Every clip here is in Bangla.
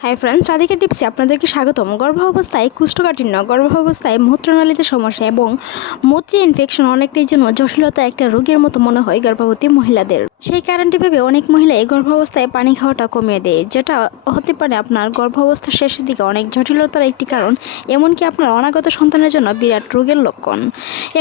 হাই ফ্রেন্ডস রাধিকা টিপসে আপনাদেরকে স্বাগতম। গর্ভাবস্থায় কুষ্ঠকাঠিন্য, গর্ভাবস্থায় মূত্রনালীতে সমস্যা এবং মূত্রে ইনফেকশন অনেকটাই জন্য জটিলতা একটা রোগের মতো মনে হয় গর্ভবতী মহিলাদের। সেই কারণটি ভেবে অনেক মহিলাই গর্ভাবস্থায় পানি খাওয়াটা কমিয়ে দেয়, যেটা হতে পারে আপনার গর্ভাবস্থার শেষের দিকে অনেক জটিলতার একটি কারণ, এমনকি আপনার অনাগত সন্তানের জন্য বিরাট রোগের লক্ষণ।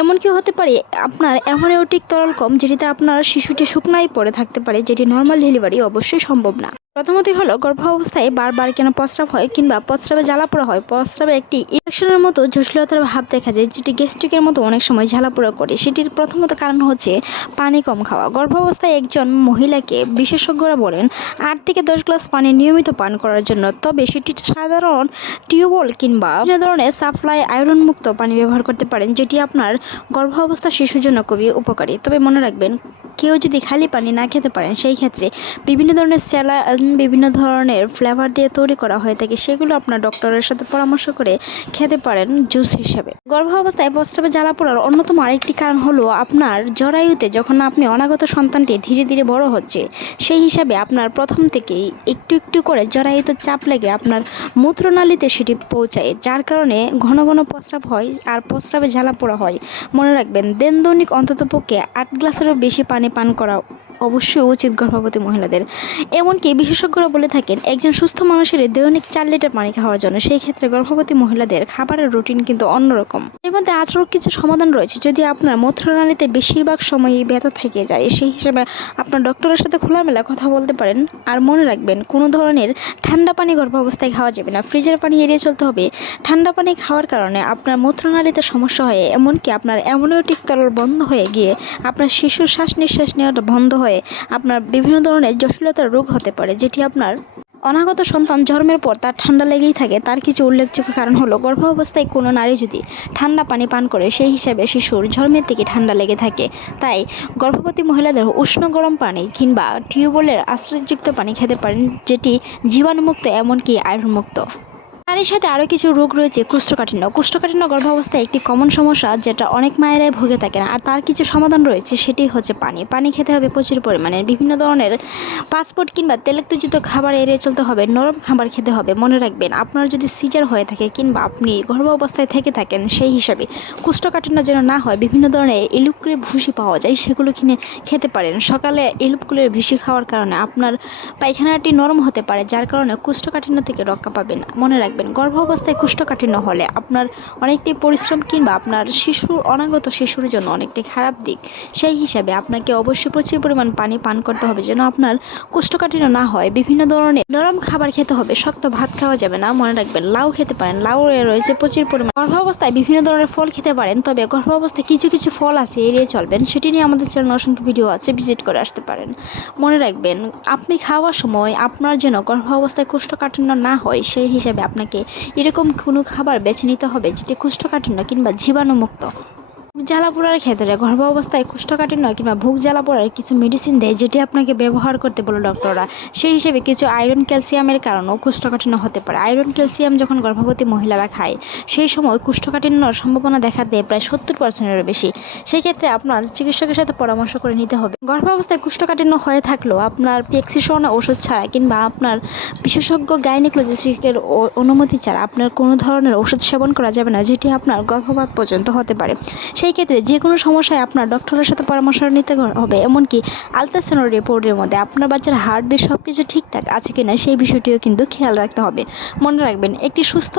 এমনকি হতে পারে আপনার অ্যামোনিওটিক তরল কম, যেটিতে আপনার শিশুটি শুকনাই পড়ে থাকতে পারে, যেটি নর্মাল ডেলিভারি অবশ্যই সম্ভব না। প্রথমতই হলো গর্ভাবস্থায় বারবার কেন প্রস্রাব হয় কিংবা প্রস্রাবে জ্বালা পোড়া হয়? প্রস্রাবে একটি ইনফেকশনের মতো জটিলতার ভাব দেখা যায়, যেটি গ্যাস্ট্রিকের মতো অনেক সময় জ্বালা পোড়া করে। সেটির প্রথমত কারণ হচ্ছে পানি কম খাওয়া। গর্ভাবস্থায় একজন মহিলাকে বিশেষজ্ঞরা বলেন, আট থেকে দশ গ্লাস পানি নিয়মিত পান করার জন্য। তবে সেটি সাধারণ টিউবওয়েল কিংবা বিভিন্ন ধরনের সাপ্লাই আয়রন মুক্ত পানি ব্যবহার করতে পারেন, যেটি আপনার গর্ভাবস্থা শিশুর জন্য খুবই উপকারী। তবে মনে রাখবেন, কেউ যদি খালি পানি না খেতে পারেন, সেই ক্ষেত্রে বিভিন্ন ধরনের স্যালা বিভিন্ন ধরনের ফ্লেভার দিয়ে তৈরি করা হয়ে থাকে, সেগুলো আপনার ডক্টরের সাথে পরামর্শ করে খেতে পারেন জুস হিসেবে। গর্ভাবস্থায় প্রস্রাবে জ্বালা পড়ার অন্যতম আরেকটি কারণ হলো আপনার জরায়ুতে যখন আপনি অনাগত সন্তানটি ধীরে ধীরে বড় হচ্ছে, সেই হিসাবে আপনার প্রথম থেকেই একটু একটু করে জরায়ুতে চাপ লেগে আপনার মূত্রনালীতে সেটি পৌঁছায়, যার কারণে ঘন ঘন প্রস্রাব হয় আর প্রস্রাবে জ্বালা পোড়া হয়। মনে রাখবেন দেন দৈনিক অন্ততপক্ষে আট গ্লাসেরও বেশি পানি পান করা অবশ্যই উচিত গর্ভবতী মহিলাদের। এমনকি বিশেষজ্ঞরা বলে থাকেন, একজন সুস্থ মানুষের দৈনিক চার লিটার পানি খাওয়ার জন্য সেই ক্ষেত্রে গর্ভবতী মহিলাদের খাবারের রুটিন কিন্তু অন্যরকম। এর মধ্যে আরও কিছু সমাধান রয়েছে। যদি আপনার মূত্রনালীতে বেশিরভাগ সময়ই ব্যথা থেকে যায়, সেই হিসেবে আপনার ডক্টরের সাথে খোলামেলা কথা বলতে পারেন। আর মনে রাখবেন, কোনো ধরনের ঠান্ডা পানি গর্ভাবস্থায় খাওয়া যাবে না। ফ্রিজের পানি এড়িয়ে চলতে হবে। ঠান্ডা পানি খাওয়ার কারণে আপনার মূত্রনালীতে সমস্যা হয়, এমনকি আপনার অ্যামোনিওটিক তরল বন্ধ হয়ে গিয়ে আপনার শিশুর শ্বাস নিঃশ্বাস নেওয়াটা বন্ধ হয়ে আপনার বিভিন্ন ধরনের জটিলতার রোগ হতে পারে, যেটি আপনার অনাগত সন্তান জন্মের পর তার ঠান্ডা লেগেই থাকে। তার কিছু উল্লেখযোগ্য কারণ হলো, গর্ভাবস্থায় কোনো নারী যদি ঠান্ডা পানি পান করে, সেই হিসাবে শিশুর জন্মের থেকে ঠান্ডা লেগে থাকে। তাই গর্ভবতী মহিলাদের উষ্ণ গরম পানি কিংবা টিউবওয়েলের আশ্রয়যুক্ত পানি খেতে পারেন, যেটি জীবাণুমুক্ত এমনকি আয়রনমুক্ত। তারই সাথে আরও কিছু রোগ রয়েছে, কুষ্ঠকাঠিন্য। কুষ্ঠকাঠিন্য গর্ভাবস্থায় একটি কমন সমস্যা যেটা অনেক মায়েরাই ভুগে থাকেন আর তার কিছু সমাধান রয়েছে, সেটি হচ্ছে পানি। পানি খেতে হবে প্রচুর পরিমাণে। বিভিন্ন ধরনের পাসপোর্ট কিংবা তেলেক্তযুক্ত খাবার এড়িয়ে চলতে হবে, নরম খাবার খেতে হবে। মনে রাখবেন, আপনার যদি সিজার হয়ে থাকে কিংবা আপনি গর্ভ অবস্থায় থেকে থাকেন, সেই হিসাবে কুষ্ঠকাঠিন্য যেন না হয়, বিভিন্ন ধরনের এলুপকুলের ভুসি পাওয়া যায়, সেগুলো কিনে খেতে পারেন। সকালে এলুপকুলের ভুসি খাওয়ার কারণে আপনার পায়খানাটি নরম হতে পারে, যার কারণে কুষ্ঠকাঠিন্য থেকে রক্ষা পাবেন। মনে রাখবেন গর্ভ অবস্থায় কুষ্ঠকাঠিন্য হলে আপনার অনেকটাই পরিশ্রম কিংবা আপনার শিশুর অনাগত শিশুর জন্য অনেকটাই খারাপ দিক। সেই হিসাবে আপনাকে অবশ্যই প্রচুর পরিমাণ পানি পান করতে হবে যেন আপনার কুষ্ঠকাঠিন্য না হয়। বিভিন্ন ধরনের নরম খাবার খেতে হবে, শক্ত ভাত খাওয়া যাবে না। মনে রাখবেন, লাউ খেতে পারেন, লাউ রয়েছে প্রচুর পরিমাণ। গর্ভাবস্থায় বিভিন্ন ধরনের ফল খেতে পারেন, তবে গর্ভাবস্থায় কিছু কিছু ফল আছে, এড়িয়ে চলবেন। সেটি নিয়ে আমাদের চ্যানেল অসংখ্য ভিডিও আছে, ভিজিট করে আসতে পারেন। মনে রাখবেন, আপনি খাওয়ার সময় আপনার যেন গর্ভাবস্থায় কুষ্ঠকাঠিন্য না হয়, সেই হিসাবে আপনাকে এরকম কোনো খাবার বেছে নিতে হবে যেটি কোষ্ঠকাঠিন্য কিংবা জীবাণুমুক্ত। জ্বালা পোড়ার ক্ষেত্রে গর্ভাবস্থায় কুষ্ঠকাঠিন্য কিংবা ভোগ জ্বালা পোড়ার কিছু মেডিসিন দেয় যেটি আপনাকে ব্যবহার করতে বলে ডক্টররা সেই হিসেবে কিছু আয়রন ক্যালসিয়ামের কারণেও কুষ্ঠকাঠিন্য হতে পারে। আয়রন ক্যালসিয়াম যখন গর্ভবতী মহিলারা খায়, সেই সময় কুষ্ঠকাঠিন্যর সম্ভাবনা দেখা দেয় প্রায় সত্তর পার্সেন্টেরও বেশি। সেই ক্ষেত্রে আপনার চিকিৎসকের সাথে পরামর্শ করে নিতে হবে। গর্ভাবস্থায় কুষ্ঠকাঠিন্য হয়ে থাকলেও আপনার পেক্সিসন ওষুধ ছাড়া কিংবা আপনার বিশেষজ্ঞ গাইনিকোলজিস্টের অনুমতি ছাড়া আপনার কোনো ধরনের ওষুধ সেবন করা যাবে না, যেটি আপনার গর্ভপাত পর্যন্ত হতে পারে। সেই ক্ষেত্রে যে কোনো সমস্যায় আপনার ডক্টরের সাথে পরামর্শ নিতে হবে। এমনকি আলট্রাসাউন্ড রিপোর্টের মধ্যে আপনার বাচ্চার হার্টবিট সব কিছু ঠিকঠাক আছে কিনা সেই বিষয়টিও কিন্তু খেয়াল রাখতে হবে। মনে রাখবেন, একটি সুস্থ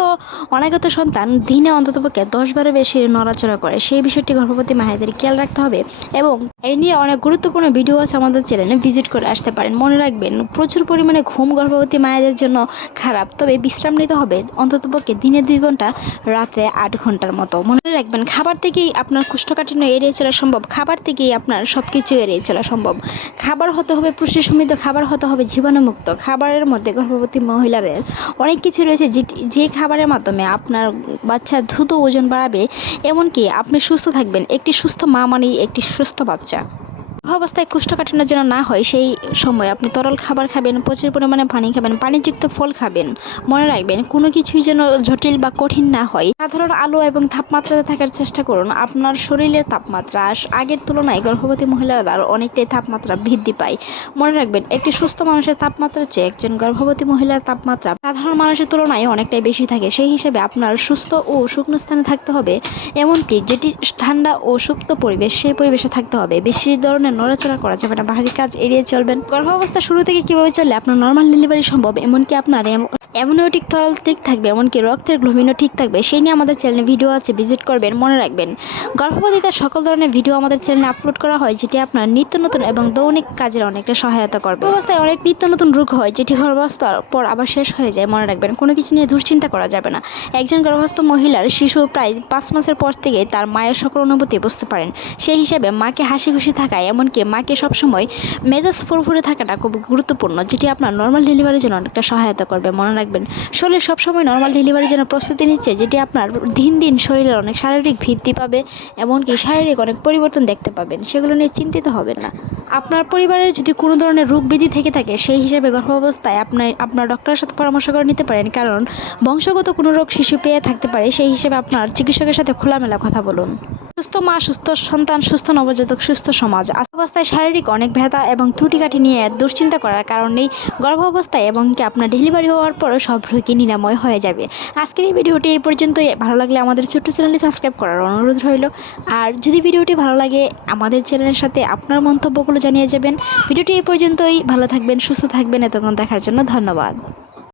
অনাগত সন্তান দিনে অন্ততপক্ষে দশ বারের বেশি নড়াচড়া করে। সেই বিষয়টি গর্ভবতী মায়েদের খেয়াল রাখতে হবে এবং এই নিয়ে অনেক গুরুত্বপূর্ণ ভিডিও আছে আমাদের চ্যানেলে ভিজিট করে আসতে পারেন। মনে রাখবেন, প্রচুর পরিমাণে ঘুম গর্ভবতী মায়েদের জন্য খারাপ। তবে বিশ্রাম নিতে হবে অন্ততপক্ষে দিনে দুই ঘণ্টা, রাত্রে আট ঘণ্টার মতো। মনে রাখবেন, খাবার থেকেই আপনার কুষ্ঠকাঠিন্য এড়িয়ে চলা সম্ভব, খাবার থেকেই আপনার সব কিছু এড়িয়ে চলা সম্ভব। খাবার হতে হবে পুষ্টি সমৃদ্ধ খাবার হতে হবে জীবাণুমুক্ত। খাবারের মধ্যে গর্ভবতী মহিলাদের অনেক কিছু রয়েছে যে খাবারের মাধ্যমে আপনার বাচ্চা দ্রুত ওজন বাড়াবে, এমনকি আপনি সুস্থ থাকবেন। একটি সুস্থ মা মানেই একটি সুস্থ বাচ্চা। অবস্থায় কুষ্ঠকাঠিন্য যেন না হয়, সেই সময় আপনি তরল খাবার খাবেন, প্রচুর পরিমাণে পানি খাবেন, পানিযুক্ত ফল খাবেন। মনে রাখবেন, কোনো কিছুই যেন জটিল বা কঠিন না হয়। সাধারণ আলো এবং তাপমাত্রাতে থাকার চেষ্টা করুন। আপনার শরীরের তাপমাত্রা আগের তুলনায় গর্ভবতী মহিলারা অনেকটাই তাপমাত্রা বৃদ্ধি পায়। মনে রাখবেন, একটি সুস্থ মানুষের তাপমাত্রা চেয়ে একজন গর্ভবতী মহিলার তাপমাত্রা। সাধারণ মানুষের তুলনায় অনেকটাই বেশি থাকে। সেই হিসেবে আপনার সুস্থ ও শুকনো স্থানে থাকতে হবে। এমনকি যেটি ঠান্ডা ও সুপ্ত পরিবেশ, সেই পরিবেশে থাকতে হবে। বেশি ধরনের নড়াচড়া করা যাবে না। বাহারি কাজ এড়িয়ে চলবেন। গর্ভাবস্থা শুরু থেকে কীভাবে চললে আপনার নর্মাল ডেলিভারি সম্ভব, এমনকি আপনার অ্যামোনিওটিক তরল ঠিক থাকবে, এমনকি রক্তের গ্লোমিনও ঠিক থাকবে। সেই নিয়ে আমাদের চ্যানেলে ভিডিও আছে, ভিজিট করবেন, মনে রাখবেন। গর্ভবতীদের সকল ধরনের ভিডিও আমাদের চ্যানেলে আপলোড করা হয়, যেটি আপনার নিত্য নতুন এবং দৈনিক কাজের অনেকটা সহায়তা করবে। অবস্থায় অনেক নিত্য নতুন রোগ হয়, যেটি গর্ভাবস্থার পর আবার শেষ হয়ে যায়, মনে রাখবেন। কোনো কিছু নিয়ে দুশ্চিন্তা করা যাবে না। একজন গর্ভস্থ মহিলার শিশু প্রায় পাঁচ মাসের পর থেকে তার মায়ের সকল অনুভূতি বুঝতে পারেন। সেই হিসাবে মাকে হাসি খুশি থাকা এমনকি মাকে সবসময় মেজাজ ফুরফুরে থাকাটা খুব গুরুত্বপূর্ণ, যেটি আপনার নর্মাল ডেলিভারির জন্য অনেকটা সহায়তা করবে, মনে রাখবেন। শরীর সবসময় নর্মাল ডেলিভারির জন্য প্রস্তুতি নিচ্ছে, যেটি আপনার দিন দিন শরীরের অনেক শারীরিক বৃদ্ধি পাবে, এমনকি শারীরিক অনেক পরিবর্তন দেখতে পাবেন। সেগুলো নিয়ে চিন্তিত হবেন না। আপনার পরিবারের যদি কোনো ধরনের রোগ ব্যাধি থেকে থাকে, সেই হিসেবে গর্ভাবস্থায় আপনার আপনার ডক্টরের সাথে পরামর্শ করে নিতে পারেন, কারণ বংশগত কোনো রোগ শিশু পেয়ে থাকতে পারে, সেই হিসেবে আপনার চিকিৎসকের সাথে খোলামেলা কথা বলুন। সুস্থ মা, সুস্থ সন্তান, সুস্থ নবজাতক, সুস্থ সমাজ। অবস্থায় শারীরিক অনেক ব্যথা এবং ত্রুটিকাঠি নিয়ে দুশ্চিন্তা করার কারণেই গর্ভাবস্থায় এবং কি আপনার ডেলিভারি হওয়ার পরও সব রোগী নিরাময় হয়ে যাবে। আজকের এই ভিডিওটি এই পর্যন্তই। ভালো লাগলে আমাদের ছোট্ট চ্যানেলটি সাবস্ক্রাইব করার অনুরোধ রইল। আর যদি ভিডিওটি ভালো লাগে, আমাদের চ্যানেলের সাথে আপনার মন্তব্যগুলো জানিয়ে যাবেন। ভিডিওটি এই পর্যন্তই। ভালো থাকবেন, সুস্থ থাকবেন। এতক্ষণ দেখার জন্য ধন্যবাদ।